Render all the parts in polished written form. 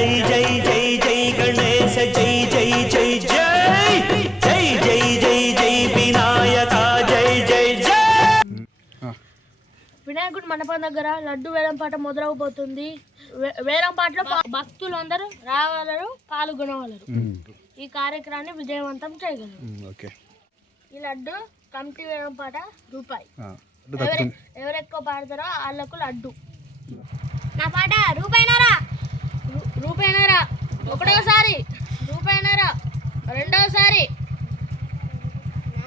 జై జై జై జై గణేశ జై జై జై జై జై జై జై జై వినాయక జై జై జై. వినాయకుడి మండపం దగ్గర లడ్డు వేలం పాట మొదలవబోతుంది. వేలం పాటలో భక్తులు అందరూ రాగలరు, పాల్గొనగలరు. ఈ కార్యక్రమాన్ని విజయవంతం చేయగలరు. ఈ లడ్డు కమిటీ వేలం పాట రూపాయి. ఎవరెక్కువ పాడతారో వాళ్ళకు లడ్డు. నా పాట రూపాయినారా, రూపాయినారా ఒకటోసారి, రూపాయినారా రెండోసారి.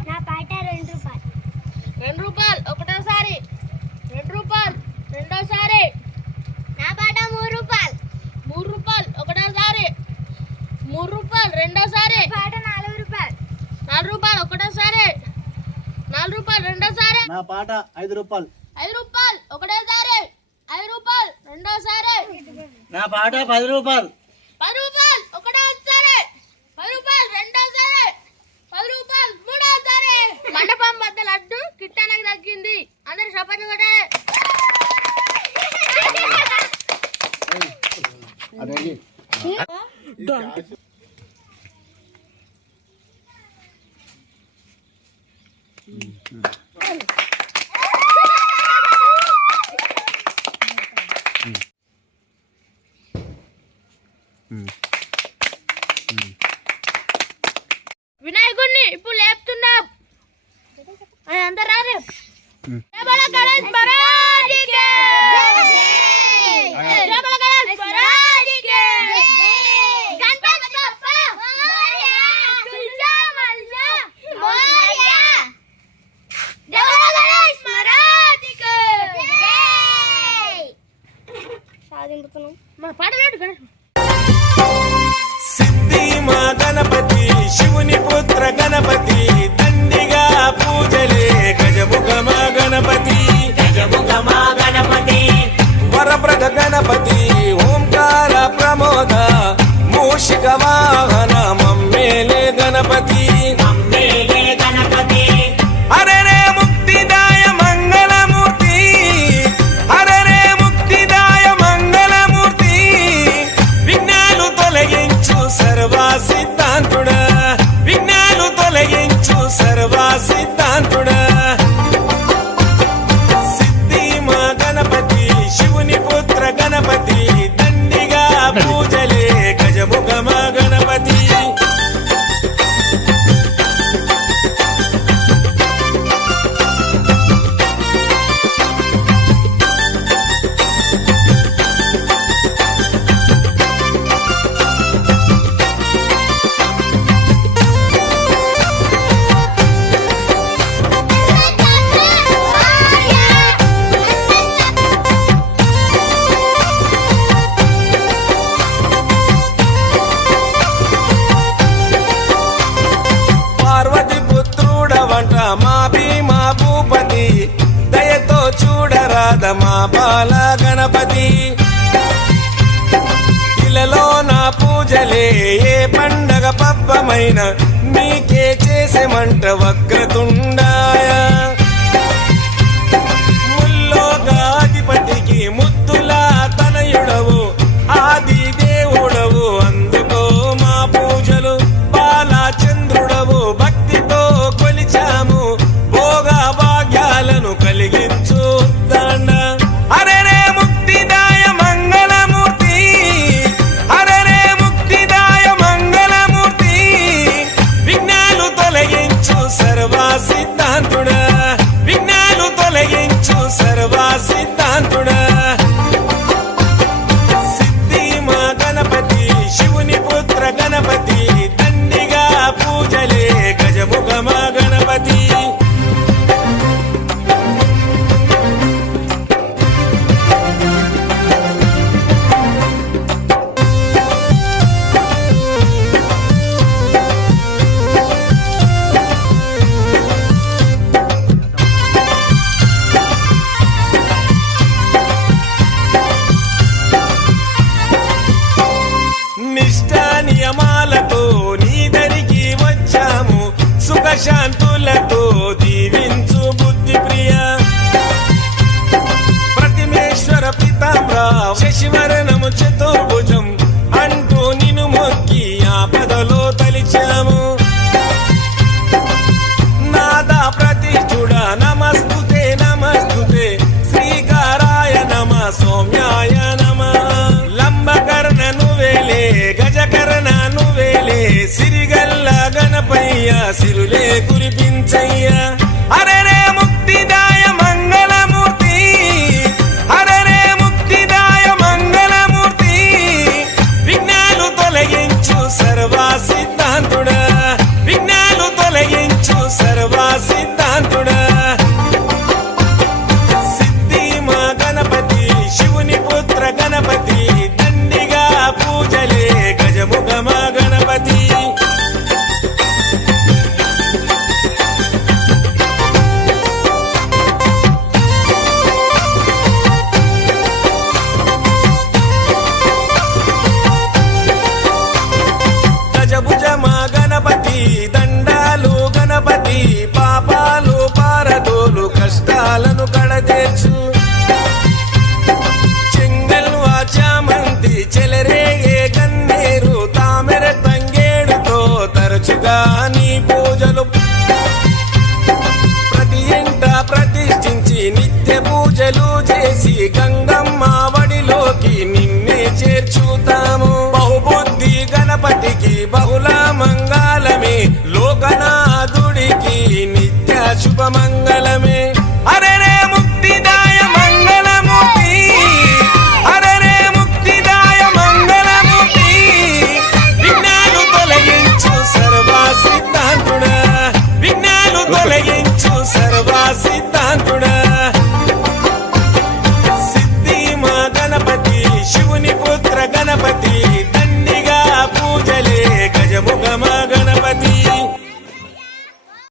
నా పాట 2 రూపాయలు, 2 రూపాయలు ఒకటోసారి, 2 రూపాయలు రెండోసారి. నా పాట 3 రూపాయలు, 3 రూపాయలు ఒకటోసారి, 3 రూపాయలు రెండోసారి. పాట 4 రూపాయలు, 4 రూపాయలు ఒకటోసారి, 4 రూపాయలు రెండోసారి. నా పాట 5 రూపాయలు, 5 రూపాయలు ఒకటోసారి, 5 రూపాయలు రెండోసారి. నా పాట 10 రూపాయలు, 10 రూపాయలు ఒకటోసారి, 10 రూపాయలు రెండోసారి, 10 రూపాయలు మూడోసారి. మండపం వద్ద లడ్డు కిట్టానికి తగ్గింది. అందరు చప్పట్లు కొట్టాలి. వినాయకుడిని ఇప్పుడు లేపుతున్నాం. అందరు రారు. సిద్ధి మా గణపతి శివుని పుత్ర గణపతి దండిగా పూజలే గజముఖ మా గణపతి, గజముఖ మా గణపతి వరప్రద గణపతి ఓంకార ప్రమోద మూషిక వాహన మమ్మేలే గణపతి, మమ్మేలే గణపతి. అరే రే ముక్తిదాయ మంగళమూర్తి, అరే రే ముక్తిదాయ మంగళమూర్తి విఘ్నాలు తొలగించు సర్వా సిద్ధాంతుడా, విఘ్నాలు తొలగించు సర్వా సిద్ధాంతుడా. సిద్ధి మా గణపతి శివుని పుత్ర గణపతి దండిగా పూజలే గజముఖ మా గణపతి. పార్వతి పుత్రుడవంట మా భీమా భూపతి దయతో చూడరాద మా బాల గణపతి. ఇలలో నా పూజలే ఏ పండగ పబ్బమైన నీకే చేసేమంట వక్రతుండాయ. ముల్లోకాధిపతికి ముద్దులా తనయుడవు ఆది దేవుడవు అందుకో మా పూజలు. బాలచంద్రుడవు భక్తితో కొలిచాము భోగ భాగ్యాలను కలిగించు దండ. అరే రే ముక్తిదాయ మంగళమూర్తి, అరే రే ముక్తిదాయ మంగళమూర్తి విఘ్నాలు తొలగించు సర్వా సిద్ధాంతుడా, విఘ్నాలు తొలగించు సర్వా సిద్ధాంతుడా. సిద్ధి మా గణపతి శివుని పుత్ర గణపతి దండిగా పూజలే గజముఖ మా గణపతి. నిష్ఠా నియమాలతో నీ దరికి వచ్చాము సుఖశాంతులతో దీవించు బుద్ధి ప్రియ. ప్రతిమేశ్వర పితాంబర శశివరణము చతుర్భుజం అణ సిరులే కురిపించయ్యా హరరే ముక్తిదాయ మంగళమూర్తి హరరే ముక్తిదాయ మంగళమూర్తి విఘ్నాలు తొలగించు సర్వ సిద్ధాంతుడా విఘ్నాలు తొలగించు సర్వ సిద్ధాంతుడా సిద్ధి మా గణపతి శివుని పుత్ర గణపతి దండిగా పూజలే గజముఖ మా గణపతి గజభుజ మా గణపతి దండాలు గణపతి పాపాలు పారదోలు కష్టాలను కడతీర్చు చెంగల్వా చామంతి చెలరేగే కన్నేరు తామెర తంగేడుతో తరచుగా నీ పూజలు ప్రతి ఇంట ప్రతిష్ఠించి నిత్య పూజలు చేసి గంగమ్మ వడిలోకి నిన్నే చేర్చుతాము బహుబుద్ధి గణపతికి బహుళ మంగళమే లోకనాథుడికి నిత్య శుభమంగళ